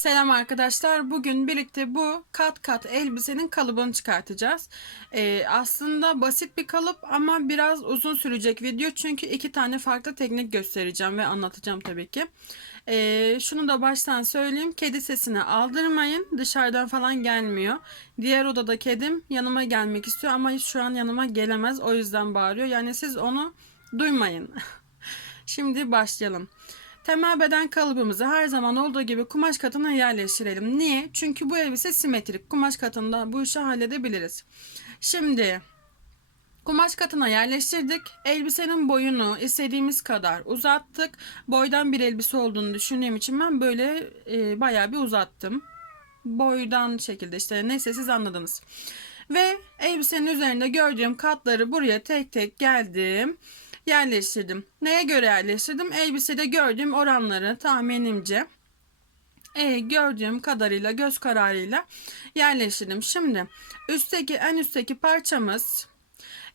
Selam arkadaşlar. Bugün birlikte bu kat kat elbisenin kalıbını çıkartacağız. Ee, aslında basit bir kalıp ama biraz uzun sürecek video. Çünkü iki tane farklı teknik göstereceğim ve anlatacağım tabii ki. Ee, şunu da baştan söyleyeyim. Kedi sesini aldırmayın. Dışarıdan falan gelmiyor. Diğer odada kedim yanıma gelmek istiyor ama şu an yanıma gelemez. O yüzden bağırıyor. Yani siz onu duymayın. Şimdi başlayalım. Temel beden kalıbımızı her zaman olduğu gibi kumaş katına yerleştirelim. Niye? Çünkü bu elbise simetrik. Kumaş katında bu işi halledebiliriz. Şimdi kumaş katına yerleştirdik. Elbisenin boyunu istediğimiz kadar uzattık. Boydan bir elbise olduğunu düşündüğüm için ben böyle e, bayağı bir uzattım. Boydan şekilde işte neyse siz anladınız. Ve elbisenin üzerinde gördüğüm katları buraya tek tek geldim yerleştirdim. Neye göre yerleştirdim? Elbisede gördüğüm oranları tahminimce e, gördüğüm kadarıyla göz kararıyla yerleştirdim. Şimdi üstteki en üstteki parçamız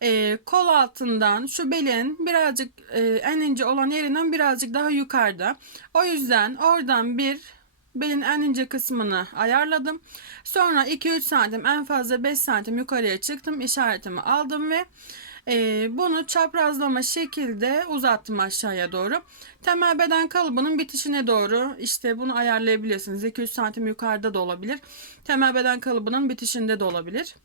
e, kol altından şu belin birazcık e, en ince olan yerinden birazcık daha yukarıda. O yüzden oradan bir belin en ince kısmını ayarladım. Sonra 2-3 santim en fazla 5 santim yukarıya çıktım. işaretimi aldım ve ee, bunu çaprazlama şekilde uzattım aşağıya doğru. Temel beden kalıbının bitişine doğru işte bunu ayarlayabilirsiniz. 200 santim yukarıda da olabilir. Temel beden kalıbının bitişinde de olabilir.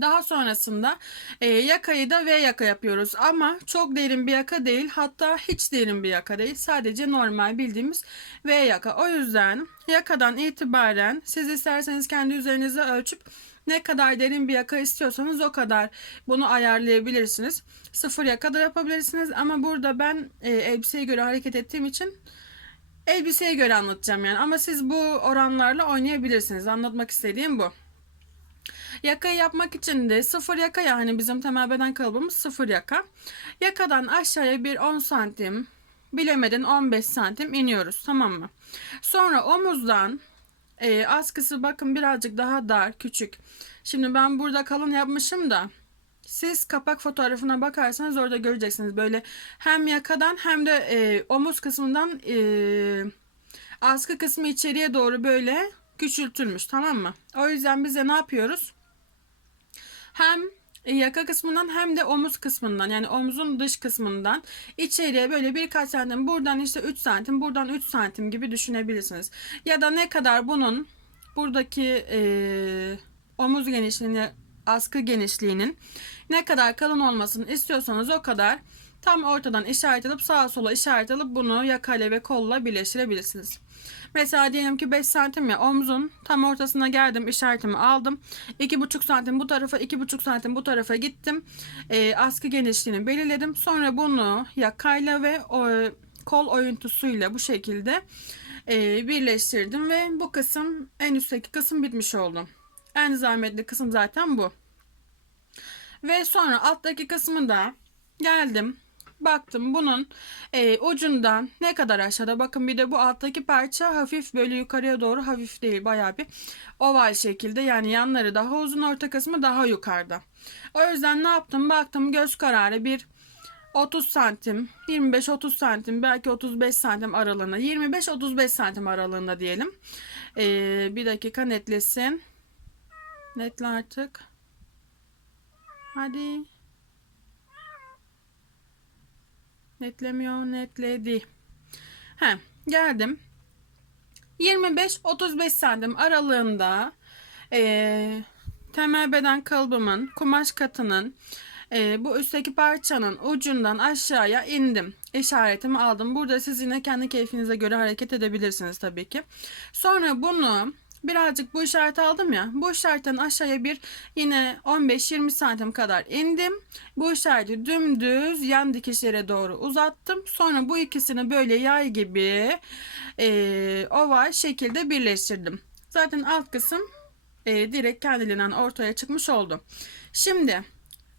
Daha sonrasında e, yakayı da V yaka yapıyoruz ama çok derin bir yaka değil hatta hiç derin bir yaka değil sadece normal bildiğimiz V yaka. O yüzden yakadan itibaren siz isterseniz kendi üzerinize ölçüp ne kadar derin bir yaka istiyorsanız o kadar bunu ayarlayabilirsiniz. Sıfır yaka da yapabilirsiniz ama burada ben e, elbiseye göre hareket ettiğim için elbiseye göre anlatacağım yani. Ama siz bu oranlarla oynayabilirsiniz. Anlatmak istediğim bu. Yakayı yapmak için de sıfır yaka yani bizim temel beden kalıbımız sıfır yaka. Yakadan aşağıya bir 10 santim bilemedin 15 santim iniyoruz tamam mı? Sonra omuzdan e, askısı bakın birazcık daha dar, küçük. Şimdi ben burada kalın yapmışım da siz kapak fotoğrafına bakarsanız orada göreceksiniz. Böyle hem yakadan hem de e, omuz kısmından e, askı kısmı içeriye doğru böyle küçültülmüş tamam mı? O yüzden bize ne yapıyoruz? Hem yaka kısmından hem de omuz kısmından yani omuzun dış kısmından içeriye böyle birkaç santim buradan işte 3 santim buradan 3 santim gibi düşünebilirsiniz. Ya da ne kadar bunun buradaki e, omuz genişliğini askı genişliğinin ne kadar kalın olmasını istiyorsanız o kadar tam ortadan işaret alıp sağa sola işaret alıp bunu yakayla ve kolla birleştirebilirsiniz. Mesela diyelim ki 5 santim ya omzun tam ortasına geldim işaretimi aldım. 2,5 santim bu tarafa 2,5 santim bu tarafa gittim. E, askı genişliğini belirledim. Sonra bunu yakayla ve o, kol oyuntusuyla bu şekilde e, birleştirdim ve bu kısım en üstteki kısım bitmiş oldu. En zahmetli kısım zaten bu. Ve sonra alttaki kısmı da geldim baktım bunun e, ucundan ne kadar aşağıda bakın bir de bu alttaki parça hafif böyle yukarıya doğru hafif değil bayağı bir oval şekilde yani yanları daha uzun orta kısmı daha yukarıda. O yüzden ne yaptım baktım göz kararı bir 30 santim 25-30 santim belki 35 santim aralığında 25-35 santim aralığında diyelim. Ee, bir dakika netlesin. Netle artık. Hadi. Netlemiyor, netledi. He, geldim. 25-35 santim aralığında e, temel beden kalıbımın kumaş katının e, bu üstteki parçanın ucundan aşağıya indim. İşaretimi aldım. Burada siz yine kendi keyfinize göre hareket edebilirsiniz tabii ki. Sonra bunu birazcık bu işareti aldım ya. Bu işaretten aşağıya bir yine 15-20 santim kadar indim. Bu işareti dümdüz yan dikişlere doğru uzattım. Sonra bu ikisini böyle yay gibi e, oval şekilde birleştirdim. Zaten alt kısım e, direkt kendiliğinden ortaya çıkmış oldu. Şimdi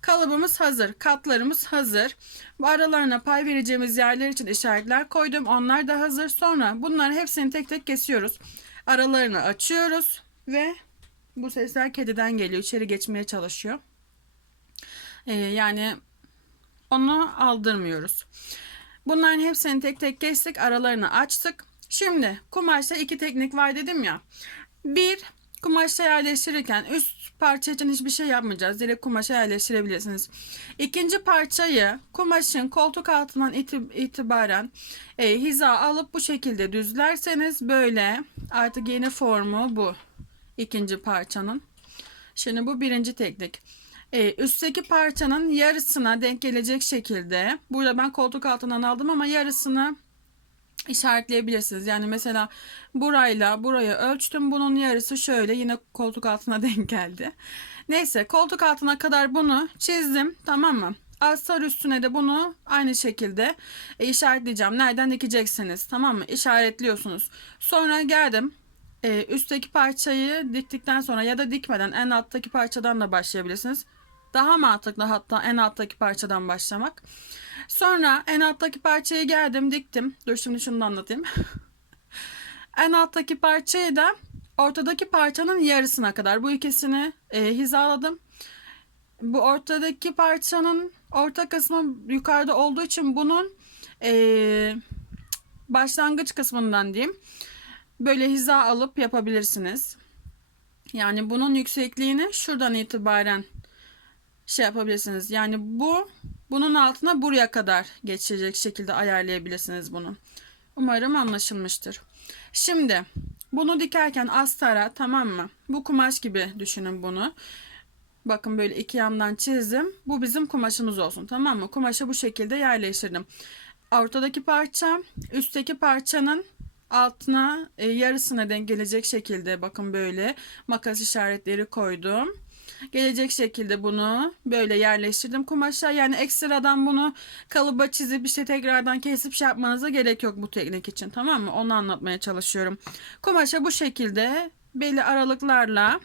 kalıbımız hazır. Katlarımız hazır. Bu aralarına pay vereceğimiz yerler için işaretler koydum. Onlar da hazır. Sonra bunları hepsini tek tek kesiyoruz. Aralarını açıyoruz ve bu sesler kediden geliyor. İçeri geçmeye çalışıyor. Ee, yani onu aldırmıyoruz. Bunların hepsini tek tek kestik. Aralarını açtık. Şimdi kumaşta iki teknik var dedim ya. Bir kumaşta yerleştirirken üst parça için hiçbir şey yapmayacağız. Direkt kumaşa yerleştirebilirsiniz. İkinci parçayı kumaşın koltuk altından iti- itibaren e, hiza alıp bu şekilde düzlerseniz böyle artık yeni formu bu. ikinci parçanın. Şimdi bu birinci teknik. Ee, üstteki parçanın yarısına denk gelecek şekilde burada ben koltuk altından aldım ama yarısını işaretleyebilirsiniz. Yani mesela burayla buraya ölçtüm. Bunun yarısı şöyle yine koltuk altına denk geldi. Neyse koltuk altına kadar bunu çizdim. Tamam mı? Astar üstüne de bunu aynı şekilde e, işaretleyeceğim. Nereden dikeceksiniz? Tamam mı? İşaretliyorsunuz. Sonra geldim. E, üstteki parçayı diktikten sonra ya da dikmeden en alttaki parçadan da başlayabilirsiniz. Daha mantıklı hatta en alttaki parçadan başlamak. Sonra en alttaki parçayı geldim diktim. Dur şimdi şunu da anlatayım. en alttaki parçayı da ortadaki parçanın yarısına kadar bu ikisini e, hizaladım. Bu ortadaki parçanın orta kısmı yukarıda olduğu için bunun e, başlangıç kısmından diyeyim. Böyle hiza alıp yapabilirsiniz. Yani bunun yüksekliğini şuradan itibaren şey yapabilirsiniz. Yani bu bunun altına buraya kadar geçecek şekilde ayarlayabilirsiniz bunu. Umarım anlaşılmıştır. Şimdi bunu dikerken astara tamam mı? Bu kumaş gibi düşünün bunu. Bakın böyle iki yandan çizdim. Bu bizim kumaşımız olsun tamam mı? Kumaşı bu şekilde yerleştirdim. Ortadaki parça üstteki parçanın altına e, yarısına denk gelecek şekilde bakın böyle makas işaretleri koydum gelecek şekilde bunu böyle yerleştirdim kumaşa. Yani ekstradan bunu kalıba çizip işte tekrardan kesip şey yapmanıza gerek yok bu teknik için tamam mı? Onu anlatmaya çalışıyorum. Kumaşa bu şekilde belli aralıklarla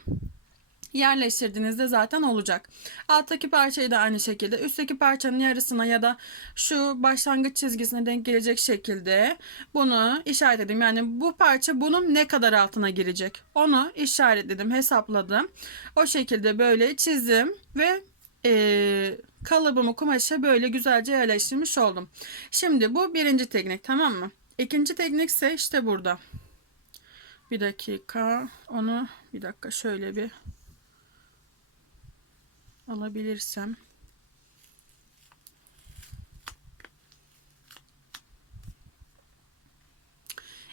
yerleştirdiğinizde zaten olacak. Alttaki parçayı da aynı şekilde üstteki parçanın yarısına ya da şu başlangıç çizgisine denk gelecek şekilde bunu işaretledim. Yani bu parça bunun ne kadar altına girecek onu işaretledim hesapladım. O şekilde böyle çizdim ve e, kalıbımı kumaşa böyle güzelce yerleştirmiş oldum. Şimdi bu birinci teknik tamam mı? İkinci teknik ise işte burada. Bir dakika onu bir dakika şöyle bir alabilirsem.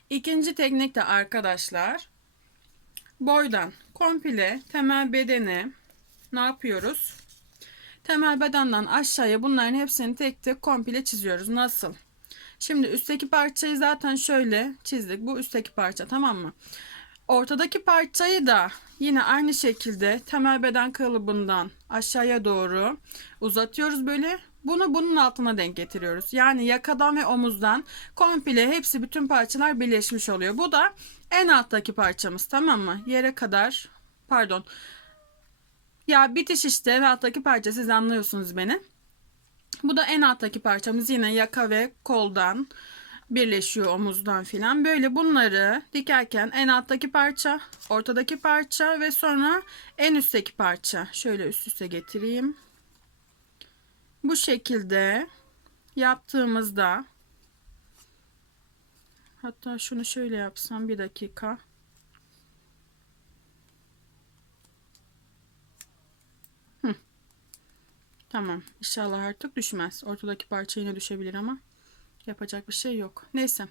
İkinci teknik de arkadaşlar boydan komple temel bedeni ne yapıyoruz? Temel bedenden aşağıya bunların hepsini tek tek komple çiziyoruz. Nasıl? Şimdi üstteki parçayı zaten şöyle çizdik. Bu üstteki parça tamam mı? Ortadaki parçayı da yine aynı şekilde temel beden kalıbından aşağıya doğru uzatıyoruz böyle. Bunu bunun altına denk getiriyoruz. Yani yakadan ve omuzdan komple hepsi bütün parçalar birleşmiş oluyor. Bu da en alttaki parçamız tamam mı? Yere kadar pardon. Ya bitiş işte en alttaki parça siz anlıyorsunuz beni. Bu da en alttaki parçamız yine yaka ve koldan birleşiyor omuzdan filan. Böyle bunları dikerken en alttaki parça, ortadaki parça ve sonra en üstteki parça. Şöyle üst üste getireyim. Bu şekilde yaptığımızda hatta şunu şöyle yapsam bir dakika. Tamam. İnşallah artık düşmez. Ortadaki parça yine düşebilir ama. Yapacak bir şey yok. Neyse.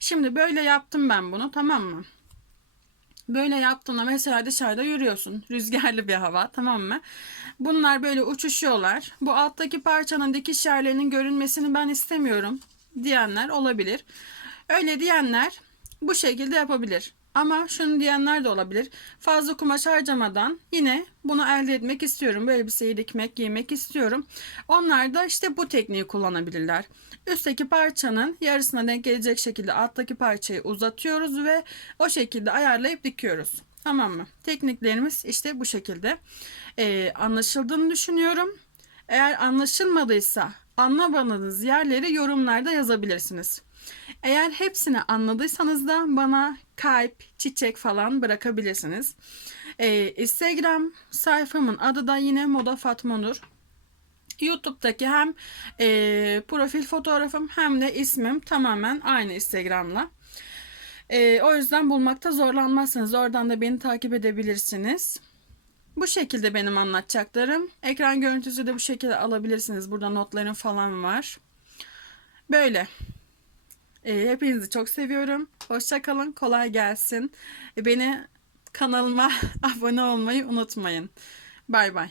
Şimdi böyle yaptım ben bunu tamam mı? Böyle yaptığında mesela dışarıda yürüyorsun. Rüzgarlı bir hava tamam mı? Bunlar böyle uçuşuyorlar. Bu alttaki parçanın dikiş yerlerinin görünmesini ben istemiyorum diyenler olabilir. Öyle diyenler bu şekilde yapabilir. Ama şunu diyenler de olabilir. Fazla kumaş harcamadan yine bunu elde etmek istiyorum. Bu elbiseyi dikmek, giymek istiyorum. Onlar da işte bu tekniği kullanabilirler. Üstteki parçanın yarısına denk gelecek şekilde alttaki parçayı uzatıyoruz ve o şekilde ayarlayıp dikiyoruz. Tamam mı? Tekniklerimiz işte bu şekilde. Ee, anlaşıldığını düşünüyorum. Eğer anlaşılmadıysa anlamadığınız yerleri yorumlarda yazabilirsiniz. Eğer hepsini anladıysanız da bana kalp, çiçek falan bırakabilirsiniz. Ee, Instagram sayfamın adı da yine Moda Fatma Nur. YouTube'daki hem e, profil fotoğrafım hem de ismim tamamen aynı Instagram'la. Ee, o yüzden bulmakta zorlanmazsınız. Oradan da beni takip edebilirsiniz. Bu şekilde benim anlatacaklarım. Ekran görüntüsü de bu şekilde alabilirsiniz. Burada notlarım falan var. Böyle. Ee, hepinizi çok seviyorum. Hoşça kalın. Kolay gelsin. Ee, beni kanalıma abone olmayı unutmayın. Bay bay.